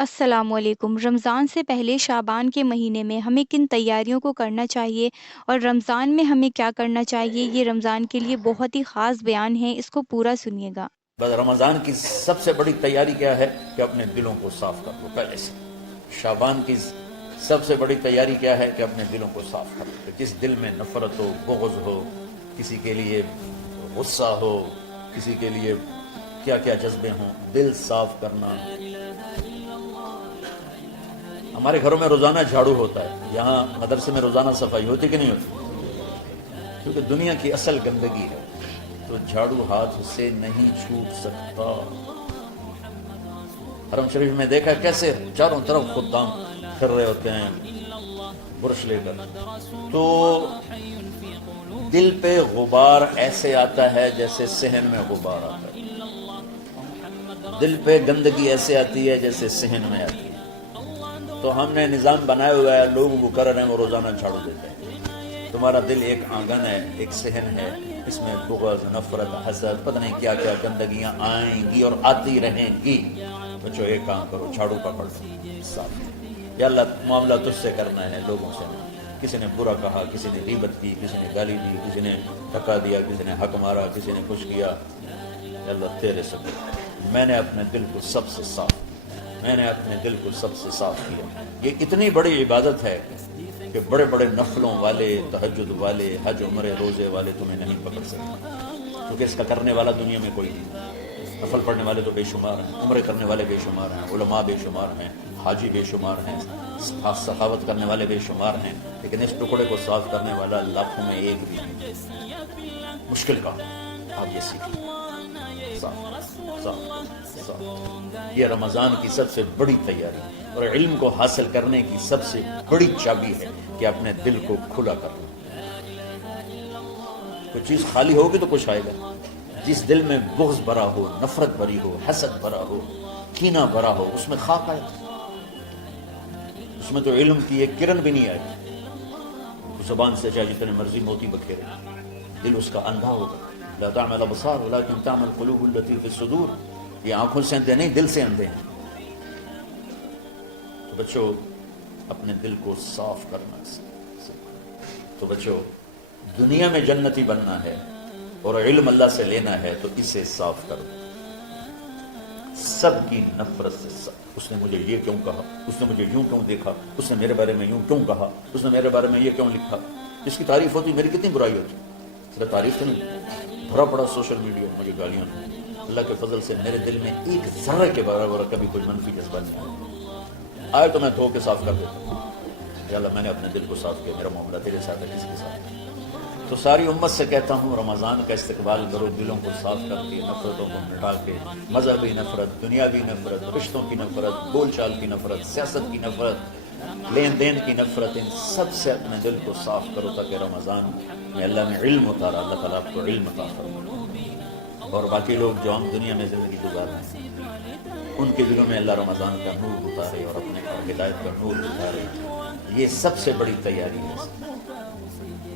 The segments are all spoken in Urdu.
السلام علیکم۔ رمضان سے پہلے شعبان کے مہینے میں ہمیں کن تیاریوں کو کرنا چاہیے اور رمضان میں ہمیں کیا کرنا چاہیے، یہ رمضان کے لیے بہت ہی خاص بیان ہے، اس کو پورا سنیے گا۔ بس رمضان کی سب سے بڑی تیاری کیا ہے کہ اپنے دلوں کو صاف کر لو پہلے سے۔ شعبان کی سب سے بڑی تیاری کیا ہے کہ اپنے دلوں کو صاف کر لو، کہ جس دل میں نفرت ہو، بغض ہو، کسی کے لیے غصہ ہو، کسی کے لیے کیا کیا جذبے ہوں، دل صاف کرنا۔ ہمارے گھروں میں روزانہ جھاڑو ہوتا ہے، یہاں مدرسے میں روزانہ صفائی ہوتی کہ نہیں ہوتی؟ کیونکہ دنیا کی اصل گندگی ہے، تو جھاڑو ہاتھ سے نہیں چھوٹ سکتا۔ حرم شریف میں دیکھا کیسے چاروں طرف خدام پھر رہے ہوتے ہیں برش لے کر، تو دل پہ غبار ایسے آتا ہے جیسے صحن میں غبار آتا ہے، دل پہ گندگی ایسے آتی ہے جیسے صحن میں آتی ہے۔ تو ہم نے نظام بنایا ہوا ہے، لوگ وہ کر رہے ہیں، وہ روزانہ جھاڑو دیتے ہیں۔ تمہارا دل ایک آنگن ہے، ایک صحن ہے، اس میں بغض، نفرت، حسد، پتہ نہیں کیا کیا گندگیاں آئیں گی اور آتی رہیں گی۔ بچوں ایک کام کرو، جھاڑو پکڑ لو، صاف۔ یا اللہ معاملہ تجھ سے کرنا ہے، لوگوں سے نہیں۔ کسی نے برا کہا، کسی نے غیبت کی، کسی نے گالی دی، کسی نے ٹکا دیا، کسی نے حق مارا، کسی نے کچھ کیا، یا اللہ تیرے سے میں نے اپنے دل کو سب سے صاف، میں نے اپنے دل کو سب سے صاف کیا۔ یہ اتنی بڑی عبادت ہے کہ بڑے بڑے نفلوں والے، تہجد والے، حج عمرے روزے والے تمہیں نہیں پکڑ سکتے، کیونکہ اس کا کرنے والا دنیا میں کوئی نہیں۔ نفل پڑھنے والے تو بے شمار ہیں، عمرے کرنے والے بے شمار ہیں، علماء بے شمار ہیں، حاجی بے شمار ہیں، سخاوت کرنے والے بے شمار ہیں، لیکن اس ٹکڑے کو صاف کرنے والا لاکھوں میں ایک بھی نہیں۔ مشکل کام آپ یہ سیکھیں، صاف صاف صاف۔ یہ رمضان کی سب سے بڑی تیاری اور علم کو حاصل کرنے کی سب سے بڑی چابی ہے کہ اپنے دل کو کھلا کر لو۔ کوئی چیز خالی ہوگی تو کچھ آئے گا۔ جس دل میں بغض بھرا ہو، نفرت بھری ہو، حسد بھرا ہو، کینہ بھرا ہو، اس میں خاک آئے، اس میں تو علم کی ایک کرن بھی نہیں آئے گی۔ زبان سے چاہے جتنے مرضی موتی بکھیرے، دل اس کا اندھا ہوگا۔ لا تعمل ابصار ولكن تعمل القلوب التي في الصدور۔ یہ آنکھوں سے اندھے نہیں، دل سے اندھے ہیں۔ تو بچوں اپنے دل کو صاف کرنا سیکھو۔ تو بچوں دنیا میں جنتی بننا ہے اور علم اللہ سے لینا ہے تو اسے صاف کرو۔ سب کی نفرت سے صاف۔ اس نے مجھے یہ کیوں کہا، اس نے مجھے یوں کیوں دیکھا، اس نے میرے بارے میں یوں کیوں کہا، اس نے میرے بارے میں یہ کیوں لکھا۔ جس کی تعریف ہوتی میری کتنی برائی ہوتی، صرف تعریف تو نہیں، بھرا پڑا سوشل میڈیا مجھے گالیاں۔ اللہ کے فضل سے میرے دل میں ایک ذرے کے برابر کبھی کوئی منفی جذبہ نہیں آئے تو میں دھو کے صاف کر دیتا ہوں۔ یا اللہ میں نے اپنے دل کو صاف کیا، میرا معاملہ تیرے ساتھ ہے، کس کے ساتھ ہے۔ تو ساری امت سے کہتا ہوں رمضان کا استقبال کرو، دلوں کو صاف کر کے، نفرتوں کو مٹا کے، مذہبی نفرت، دنیاوی نفرت، رشتوں کی نفرت، بول چال کی نفرت، سیاست کی نفرت، لین دین کی نفرت، ان سب سے اپنے دل کو صاف کرو تاکہ رمضان میں اللہ نے علم اتارا، اللہ تعالیٰ آپ کو علم عطا فرمائے۔ اور باقی لوگ جو ہم دنیا میں زندگی گزار رہے ہیں ان کے دلوں میں اللہ رمضان کا نور اتارے اور اپنے اور ہدایت کا نور اتارے۔ یہ سب سے بڑی تیاری ہے۔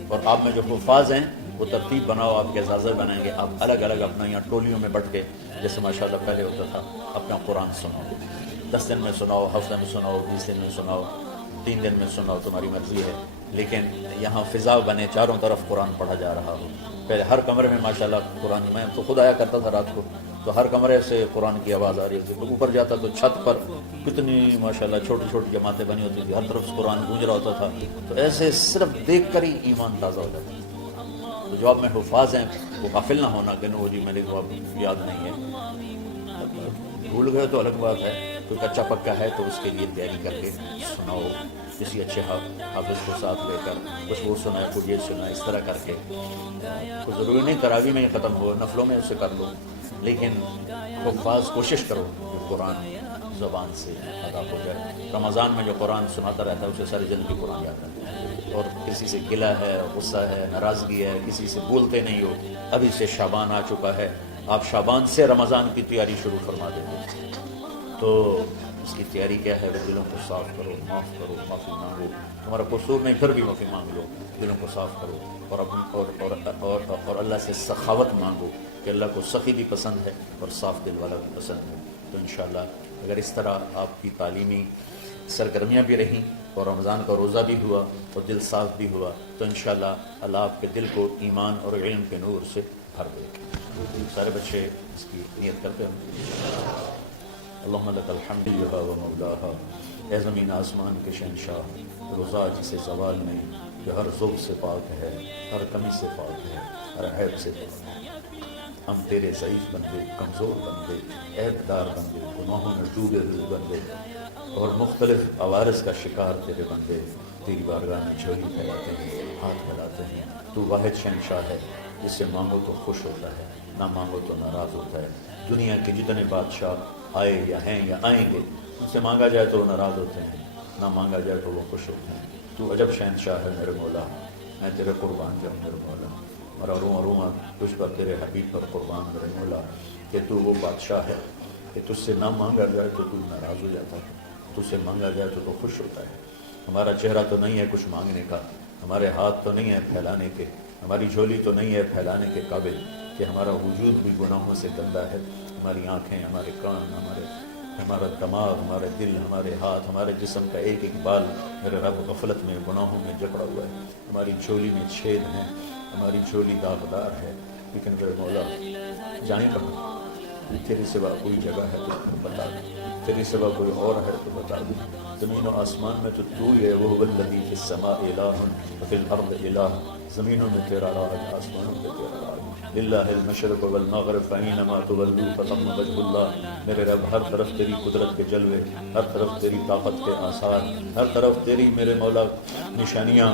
اور آپ میں جو حفاظ ہیں وہ ترتیب بناؤ، آپ کے اعزازے بنائیں گے، آپ الگ الگ اپنا یہاں ٹولیوں میں بٹ کے، جیسے ماشاءاللہ پہلے ہوتا تھا، اپنا قرآن سناؤ، 10 دن میں سناؤ، ہفتہ میں سناؤ، 20 دن میں سناؤ، 3 دن میں سناؤ، تمہاری مرضی ہے، لیکن یہاں فضا بنے، چاروں طرف قرآن پڑھا جا رہا ہو۔ پہلے ہر کمرے میں ماشاءاللہ قرآن، میں تو خود آیا کرتا تھا رات کو، تو ہر کمرے سے قرآن کی آواز آ رہی ہوتی، تو اوپر جاتا تو چھت پر کتنی ماشاءاللہ چھوٹی چھوٹی جماعتیں بنی ہوتی تھی، ہر طرف سے قرآن گونج رہا ہوتا تھا، تو ایسے صرف دیکھ کر ہی ایمان تازہ ہو جاتا۔ تو جو آپ میں حفاظ ہیں وہ غافل نہ ہونا کہ نو جی میرے کو اب یاد نہیں ہے، بھول گئے تو الگ بات ہے، کوئی کچا پکا ہے تو اس کے لیے تیاری کر کے سناؤ، کسی اچھے حافظ کو ساتھ لے کر، کچھ وہ سنائے، کچھ یہ سنائے، اس طرح کر کے۔ کوئی ضروری نہیں تراویح میں ہی ختم ہو، نفلوں میں اسے کر لو، لیکن حفاظ کوشش کرو کہ قرآن زبان سے ادا ہو جائے۔ رمضان میں جو قرآن سناتا رہتا ہے اسے ساری زندگی قرآن یاد رہتا ہے، اور کسی سے گلہ ہے، غصہ ہے، ناراضگی ہے، کسی سے بولتے نہیں ہو، ابھی سے شعبان آ چکا ہے، آپ شعبان سے رمضان کی تیاری شروع فرما دیں گے۔ تو اس کی تیاری کیا ہے؟ وہ دلوں کو صاف کرو، معاف کرو، معافی مانگو، تمہارا قصور نہیں پھر بھی معافی مانگ لو، دلوں کو صاف کرو، اور اللہ سے سخاوت مانگو کہ اللہ کو سخی بھی پسند ہے اور صاف دل والا بھی پسند ہے۔ تو انشاءاللہ اگر اس طرح آپ کی تعلیمی سرگرمیاں بھی رہیں اور رمضان کا روزہ بھی ہوا اور دل صاف بھی ہوا تو انشاءاللہ اللہ آپ کے دل کو ایمان اور علم کے نور سے بھر دے گا۔ سارے بچے اس کی نیت کرتے ہیں۔ اللہم لک الحمد یہا و مولاہا، اے زمین آسمان کے شہنشاہ، روزہ جسے زوال نہیں، جو ہر ذوق سے پاک ہے، ہر کمی سے پاک ہے، ہر عیب سے پاک ہے۔ ہم تیرے ضعیف بندے، کمزور بندے، عیب دار بندے، گناہوں میں ڈوبے ہوئے بندے اور مختلف عوارض کا شکار تیرے بندے تیری بارگاہ میں جھولی پھیلاتے ہیں، ہاتھ پھیلاتے ہیں۔ تو واحد شہنشاہ ہے، جس سے مانگو تو خوش ہوتا ہے، نہ مانگو تو ناراض ہوتا ہے۔ دنیا کے جتنے بادشاہ آئے یا ہیں یا آئیں گے، ان سے مانگا جائے تو وہ ناراض ہوتے ہیں، نہ مانگا جائے تو وہ خوش ہوتے ہیں۔ تو عجب شہنشاہ ہے میرے مولا، میں تیرے قربان جاؤں میرے مولا، میرا روواں روواں تجھ پر، تیرے حبیب پر قربان میرے مولا، کہ تو وہ بادشاہ ہے کہ تجھ سے نہ مانگا جائے تو تو ناراض ہو جاتا ہے، تجھ سے مانگا جائے تو خوش ہوتا ہے۔ ہمارا چہرہ تو نہیں ہے کچھ مانگنے کا، ہمارے ہاتھ تو نہیں ہے پھیلانے کے، ہماری جھولی تو نہیں ہے پھیلانے کے قابل، کہ ہمارا وجود بھی گناہوں سے گندا ہے۔ ہماری آنکھیں، ہمارے کان، ہمارا دماغ، ہمارے دل، ہمارے ہاتھ، ہمارے جسم کا ایک ایک بال میرے رب غفلت میں، گناہوں میں جکڑا ہوا ہے۔ ہماری جھولی میں چھید ہیں، ہماری جھولی داغدار ہے، لیکن میرے مولا جائیں کہاں؟ تیرے سوا کوئی جگہ ہے تو بتا دے، تیرے سوا کوئی اور ہے تو بتا دے۔ زمین و آسمان میں تو تو ہی ہے، وہ الذی فی السماء الہ وفی الارض الہ، زمینوں میں تیرا راج، آسمانوں میں تیرا راج۔ للہ المشرق والمغرب فینما تولوا فثم وجہ اللہ۔ میرے رب ہر طرف تیری قدرت کے جلوے، ہر طرف تیری طاقت کے آثار، ہر طرف تیری میرے مولا نشانیاں۔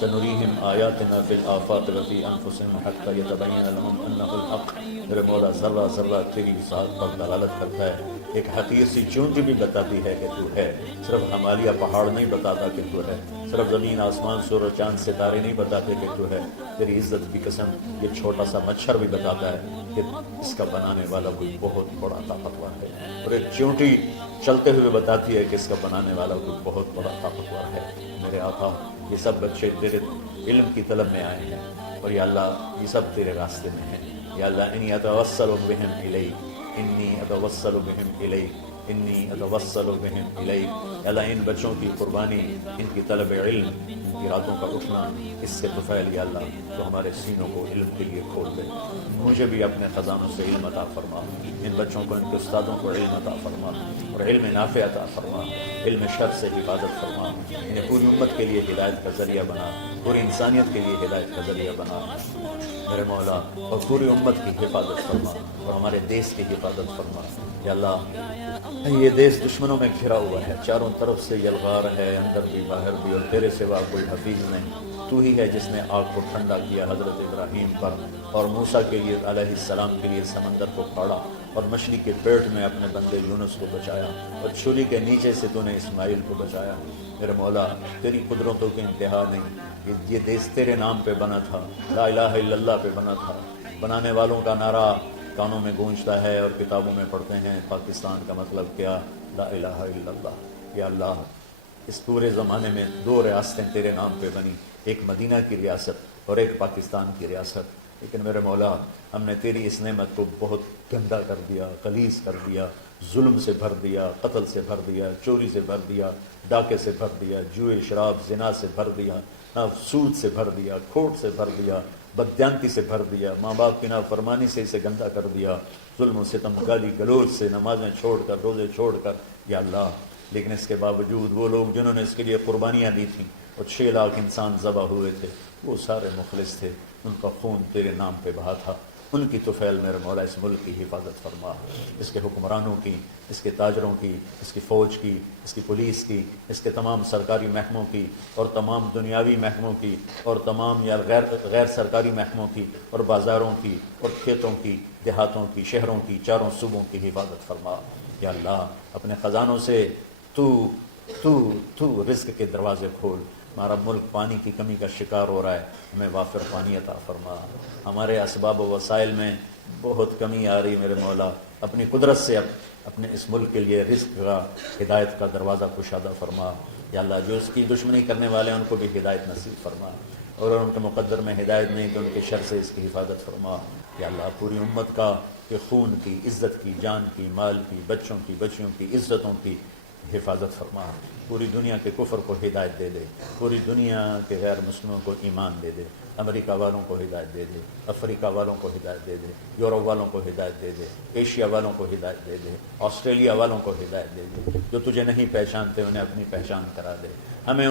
سنریہم آیاتنا فی الآفاق وفی انفسہم حتی یتبین لہم انہ الحق۔ میرے مولا ذرہ ذرہ تیری ذات پر دلالت کرتا ہے، ایک حقیر سی چونٹی بھی بتاتی ہے کہ تو ہے۔ صرف ہمالیہ پہاڑ نہیں بتاتا کہ تو ہے، صرف زمین آسمان سورج چاند ستارے نہیں بتاتے کہ تو ہے۔ تیری عزت کی قسم یہ چھوٹا سا مچھر بھی بتاتا ہے کہ اس کا بنانے والا کوئی بہت بڑا طاقتور ہے، اور ایک چونٹی چلتے ہوئے بتاتی ہے کہ اس کا بنانے والا کوئی بہت بڑا طاقتور ہے۔ میرے آقا یہ سب بچے تیرے علم کی طلب میں آئے ہیں، اور یا اللہ یہ سب تیرے راستے میں ہیں۔ یا اللہ انی اتوسل بہم الیک، انی اتوسل بہم الیک، انی اتوسل بہم الیک۔ یا اللہ ان بچوں کی قربانی، ان کی طلب علم، ان کی راتوں کا اٹھنا، اس سے طفیل یا اللہ تو ہمارے سینوں کو علم کے لیے کھول دے۔ مجھے بھی اپنے خزانوں سے علم عطا فرما، ان بچوں کو، ان کے استادوں کو علم عطا فرما، اور علم نافع عطا فرما، علم شر سے حفاظت فرما، انہیں پوری امت کے لیے ہدایت کا ذریعہ بنا، پوری انسانیت کے لیے ہدایت کا ذریعہ بنا میرے مولا، اور پوری امت کی حفاظت فرما، اور ہمارے دیس کی حفاظت فرما۔ یا اللہ یہ دیس دشمنوں میں گھرا ہوا ہے، چاروں طرف سے یلغار ہے، اندر بھی باہر بھی، اور تیرے سوا کوئی حفیظ نہیں۔ تو ہی ہے جس نے آگ کو ٹھنڈا کیا حضرت ابراہیم پر، اور موسیٰ کے لیے علیہ السلام کے لیے سمندر کو پھاڑا، اور مچھلی کے پیٹ میں اپنے بندے یونس کو بچایا، اور چھری کے نیچے سے تو نے اسماعیل کو بچایا۔ میرے مولا تیری قدرتوں کی انتہا نہیں، یہ دیس تیرے نام پہ بنا تھا، لا الہ الا اللہ پہ بنا تھا۔ بنانے والوں کا نعرہ کانوں میں گونجتا ہے اور کتابوں میں پڑھتے ہیں، پاکستان کا مطلب کیا؟ لا الہ الا اللہ۔ یا اللہ اس پورے زمانے میں دو ریاستیں تیرے نام پہ بنی، ایک مدینہ کی ریاست اور ایک پاکستان کی ریاست، لیکن میرے مولا ہم نے تیری اس نعمت کو بہت گندا کر دیا، غلیظ کر دیا، ظلم سے بھر دیا، قتل سے بھر دیا، چوری سے بھر دیا، ڈاکے سے بھر دیا، جوئے شراب زنا سے بھر دیا، سود سے بھر دیا، کھوٹ سے بھر دیا، بددیانتی سے بھر دیا، ماں باپ کی نافرمانی سے اسے گندا کر دیا، ظلم و ستم، گالی گلوچ سے، نمازیں چھوڑ کر، روزے چھوڑ کر۔ یا اللہ لیکن اس کے باوجود وہ لوگ جنہوں نے اس کے لیے قربانیاں دی تھیں، اور 6 لاکھ انسان ذبح ہوئے تھے، وہ سارے مخلص تھے، ان کا خون تیرے نام پہ بہا تھا۔ ان کی طفیل میرے مولا اس ملک کی حفاظت فرما، اس کے حکمرانوں کی، اس کے تاجروں کی، اس کی فوج کی، اس کی پولیس کی، اس کے تمام سرکاری محکموں کی، اور تمام دنیاوی محکموں کی، اور تمام یا غیر سرکاری محکموں کی، اور بازاروں کی، اور کھیتوں کی، دیہاتوں کی، شہروں کی، چاروں صوبوں کی حفاظت فرما۔ یا اللہ اپنے خزانوں سے تو رزق کے دروازے کھول۔ ہمارا ملک پانی کی کمی کا شکار ہو رہا ہے، ہمیں وافر پانی عطا فرما۔ ہمارے اسباب و وسائل میں بہت کمی آ رہی میرے مولا، اپنی قدرت سے اپنے اس ملک کے لیے رزق کا، ہدایت کا دروازہ کشادہ فرما۔ یا اللہ جو اس کی دشمنی کرنے والے ہیں ان کو بھی ہدایت نصیب فرما، اور ان کے مقدر میں ہدایت نہیں تو ان کے شر سے اس کی حفاظت فرما۔ یا اللہ پوری امت کا کہ خون کی، عزت کی، جان کی، مال کی، بچوں کی، بچیوں کی عزتوں کی حفاظت فرما، پوری دنیا کے کفر کو ہدایت دے دے، پوری دنیا کے غیر مسلموں کو ایمان دے دے، امریکہ والوں کو ہدایت دے دے، افریقہ والوں کو ہدایت دے دے، یورپ والوں کو ہدایت دے دے، ایشیا والوں کو ہدایت دے دے، آسٹریلیا والوں کو ہدایت دے دے، جو تجھے نہیں پہچانتے انہیں اپنی پہچان کرا دے، ہمیں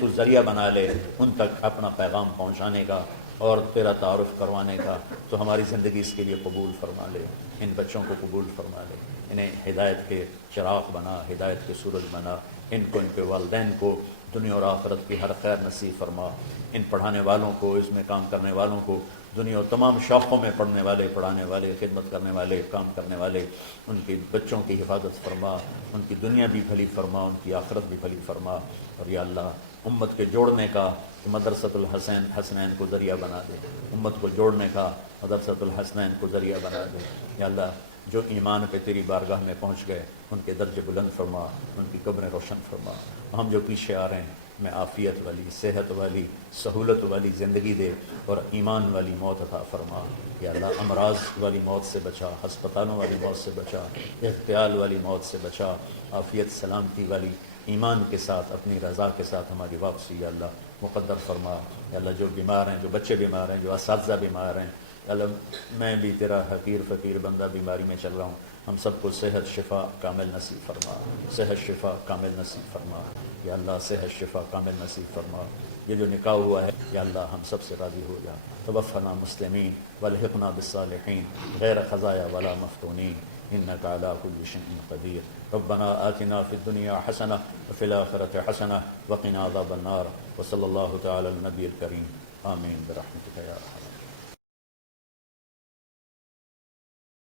تو ذریعہ بنا لے ان تک اپنا پیغام پہنچانے کا اور تیرا تعارف کروانے کا، تو ہماری زندگی اس کے لیے قبول فرما لے، ان بچوں کو قبول فرما لے، انہیں ہدایت کے چراغ بنا، ہدایت کے سورج بنا، ان کو، ان کے والدین کو دنیا اور آخرت کی ہر خیر نصیب فرما، ان پڑھانے والوں کو، اس میں کام کرنے والوں کو، دنیا اور تمام شاخوں میں پڑھنے والے، پڑھانے والے، خدمت کرنے والے، کام کرنے والے، ان کی بچوں کی حفاظت فرما، ان کی دنیا بھی بھلی فرما، ان کی آخرت بھی بھلی فرما، اور یا اللہ امت کے جوڑنے کا مدرسۃ الحسین حسنین کو ذریعہ بنا دے، امت کو جوڑنے کا مدرسۃ الحسنین کو ذریعہ بنا دے، یا اللہ جو ایمان پہ تیری بارگاہ میں پہنچ گئے ان کے درجے بلند فرما، ان کی قبریں روشن فرما، ہم جو پیچھے آ رہے ہیں میں عافیت والی، صحت والی، سہولت والی زندگی دے اور ایمان والی موت عطا فرما، یا اللہ امراض والی موت سے بچا، ہسپتالوں والی موت سے بچا، اغتیال والی موت سے بچا، عافیت سلامتی والی ایمان کے ساتھ اپنی رضا کے ساتھ ہماری واپسی یا اللہ مقدر فرما، یا اللہ جو بیمار ہیں، جو بچے بیمار ہیں، جو اساتذہ بیمار ہیں، یا اللہ میں بھی تیرا حقیر فقیر بندہ بیماری میں چل رہا ہوں، ہم سب کو صحت شفا کامل نصیب فرما، صحت شفا کامل نصیب فرما، یا اللہ صحت شفا کامل نصیب فرما، یہ جو نکاح ہوا ہے یا اللہ ہم سب سے راضی ہو جا، توفنا مسلمین والحقنا بالصالحین غیر خزایا ولا مفتونین انک علی کل شیء قدیر، ربنا آتنا فی الدنیا حسنہ وفی الآخرۃ حسنہ وقنا عذاب النار، وصلی اللہ تعالی علی النبی الکریم، آمین برحمتک یا ارحم۔